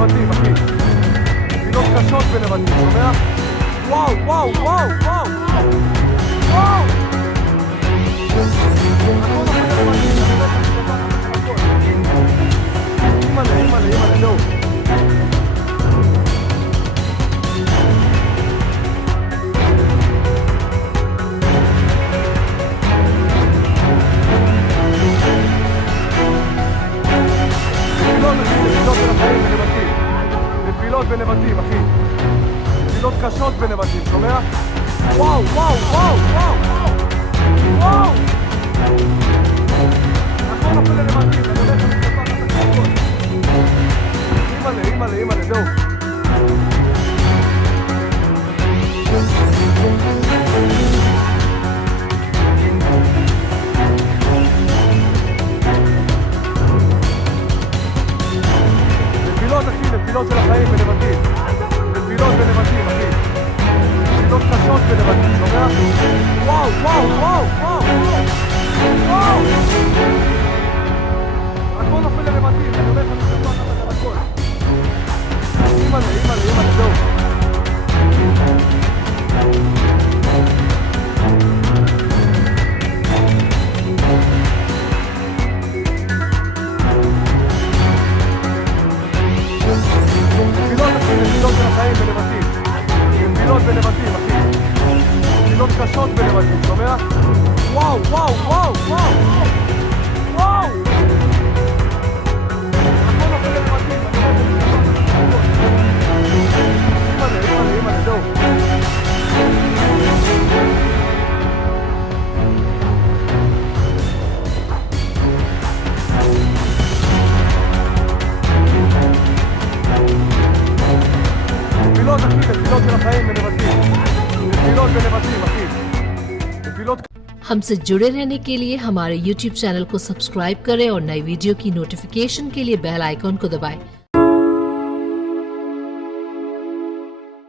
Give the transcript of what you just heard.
בנבטים, אחי. נפילות קשות בנבטים, שומע? וואו, וואו, וואו, וואו! וואו! הכל נופל לנבטים, אימא'לה, אימא'לה, אימא'לה, זהו. נפילות בנבטים, אחי. נפילות קשות בנבטים, שומע? וואו, וואו, וואו, וואו! וואו! הכל נופל לנבטים, אני הולך למתקפה את הכל. אימא'לה, אימא'לה, אימא'לה, זהו. נפילות של החיים בנבטים. נפילות בנבטים, אחי. נפילות קשות בנבטים, שומע? וואו, וואו, וואו, וואו! וואו! הכל נופל לנבטים, אני הולך למתקפה את הכל. אימא'לה, אימא'לה, אימא'לה, זהו. נפילות של החיים בנבטים. נפילות בנבטים, אחי. נפילות קשות בנבטים, שומע? וואו, וואו, וואו, וואו! וואו! הכל נופל לנבטים, אני רואה את זה. אימא'לה, אימא'לה, אימא'לה, זהו. נפילות, אחי, נפילות של החיים בנבטים. נפילות बनेवती मखी विरोध। हमसे जुड़े रहने के लिए हमारे YouTube चैनल को सब्सक्राइब करें और नई वीडियो की नोटिफिकेशन के लिए बेल आइकॉन को दबाएं।